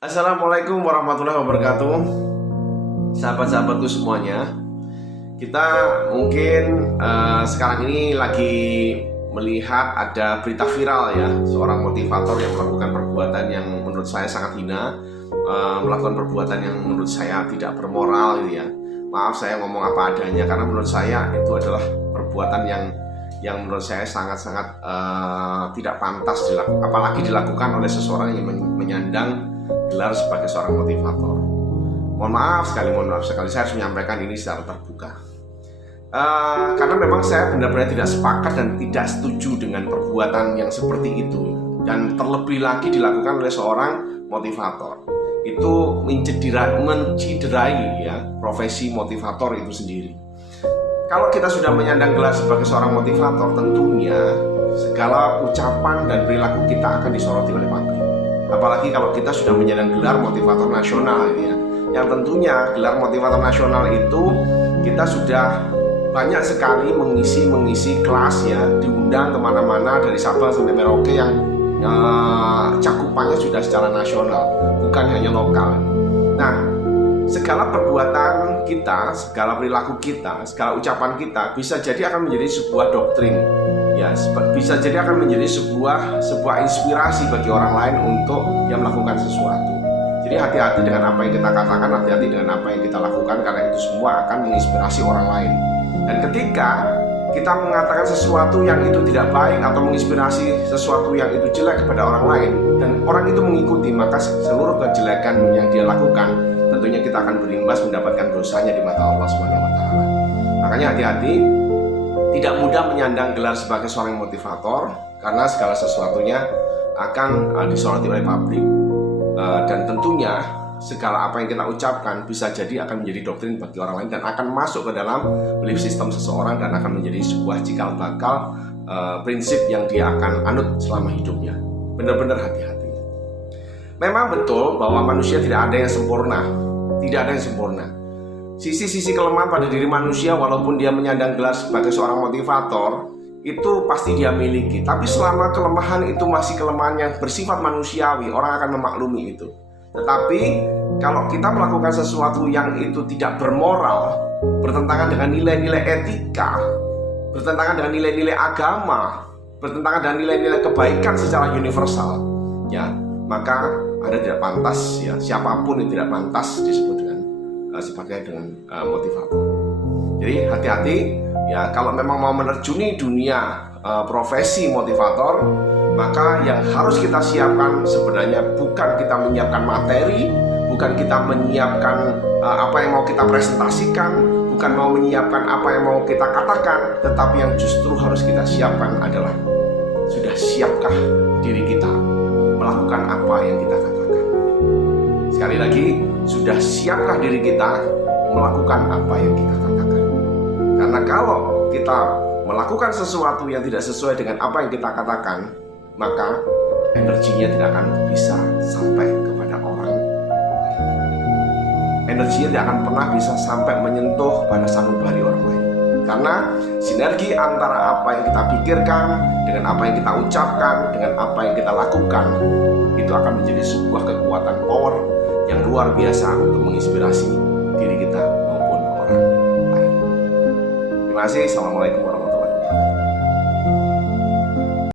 Assalamualaikum warahmatullahi wabarakatuh. Sahabat-sahabatku semuanya, kita mungkin sekarang ini lagi melihat ada berita viral ya, seorang motivator yang melakukan perbuatan yang menurut saya sangat hina, melakukan perbuatan yang menurut saya tidak bermoral gitu ya. Maaf saya ngomong apa adanya, karena menurut saya itu adalah perbuatan yang menurut saya sangat-sangat tidak pantas apalagi dilakukan oleh seseorang yang menyandang gelar sebagai seorang motivator. Mohon maaf sekali saya harus menyampaikan ini secara terbuka. Karena memang saya benar-benar tidak sepakat dan tidak setuju dengan perbuatan yang seperti itu, dan terlebih lagi dilakukan oleh seorang motivator. Itu menciderai ya profesi motivator itu sendiri. Kalau kita sudah menyandang gelar sebagai seorang motivator, tentunya segala ucapan dan perilaku kita akan disoroti oleh publik. Apalagi kalau kita sudah menyandang gelar motivator nasional ya. Yang tentunya gelar motivator nasional itu kita sudah banyak sekali mengisi kelas ya, diundang kemana-mana dari Sabang sampai Merauke yang cakupannya sudah secara nasional, bukan hanya lokal. Nah, segala perbuatan kita, segala perilaku kita, segala ucapan kita bisa jadi akan menjadi sebuah doktrin ya, bisa jadi akan menjadi sebuah inspirasi bagi orang lain untuk dia melakukan sesuatu. Jadi hati-hati dengan apa yang kita katakan, hati-hati dengan apa yang kita lakukan, karena itu semua akan menginspirasi orang lain. Dan ketika kita mengatakan sesuatu yang itu tidak baik atau menginspirasi sesuatu yang itu jelek kepada orang lain, dan orang itu mengikuti, maka seluruh kejelekan yang dia lakukan tentunya kita akan berimbas mendapatkan dosanya di mata Allah SWT. Makanya hati-hati, tidak mudah menyandang gelar sebagai seorang motivator, karena segala sesuatunya akan disoroti oleh publik, dan tentunya segala apa yang kita ucapkan bisa jadi akan menjadi doktrin bagi orang lain dan akan masuk ke dalam belief system seseorang dan akan menjadi sebuah cikal bakal prinsip yang dia akan anut selama hidupnya. Benar-benar hati-hati. Memang betul bahwa manusia tidak ada yang sempurna, tidak ada yang sempurna. Sisi-sisi kelemahan pada diri manusia, walaupun dia menyandang gelar sebagai seorang motivator, itu pasti dia miliki. Tapi selama kelemahan itu masih kelemahan yang bersifat manusiawi, orang akan memaklumi itu. Tetapi kalau kita melakukan sesuatu yang itu tidak bermoral, bertentangan dengan nilai-nilai etika, bertentangan dengan nilai-nilai agama, bertentangan dengan nilai-nilai kebaikan secara universal, ya, maka ada tidak pantas ya, siapapun yang tidak pantas disebut sebagai motivator. Jadi hati-hati ya, kalau memang mau menerjuni dunia profesi motivator, maka yang harus kita siapkan sebenarnya bukan kita menyiapkan materi, bukan kita menyiapkan apa yang mau kita presentasikan, bukan mau menyiapkan apa yang mau kita katakan, tetapi yang justru harus kita siapkan adalah sudah siapkah diri kita melakukan apa yang kita katakan. Sekali lagi, sudah siapkah diri kita melakukan apa yang kita katakan? Karena kalau kita melakukan sesuatu yang tidak sesuai dengan apa yang kita katakan, maka energinya tidak akan bisa sampai kepada orang lain. Energinya tidak akan pernah bisa sampai menyentuh pada sanubari orang lain. Karena sinergi antara apa yang kita pikirkan dengan apa yang kita ucapkan, dengan apa yang kita lakukan, itu akan menjadi sebuah kekuatan power yang luar biasa untuk menginspirasi diri kita maupun orang lain. Terima kasih. Assalamualaikum warahmatullahi wabarakatuh.